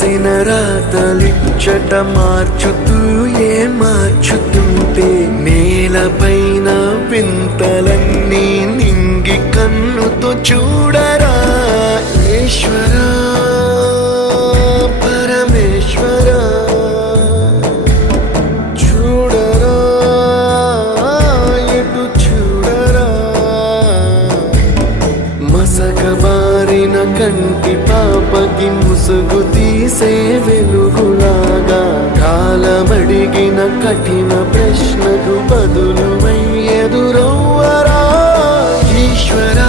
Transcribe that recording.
రాసిన రాతలిచ్చట మార్చుతూ మార్చుతుంటే నేలపైన వింతలన్నీ నింగి కన్నుతో చూడరా ఈశ్వరా పరమేశ్వరా చూడరా ఎటు చూడరా మసకబారిన కంటి పాపకి ముసుగు తీసే వెలుగులాగా కాలమడిగిన కఠిన ప్రశ్నకు బదులు ఎదురవ్వరా ఈశ్వరా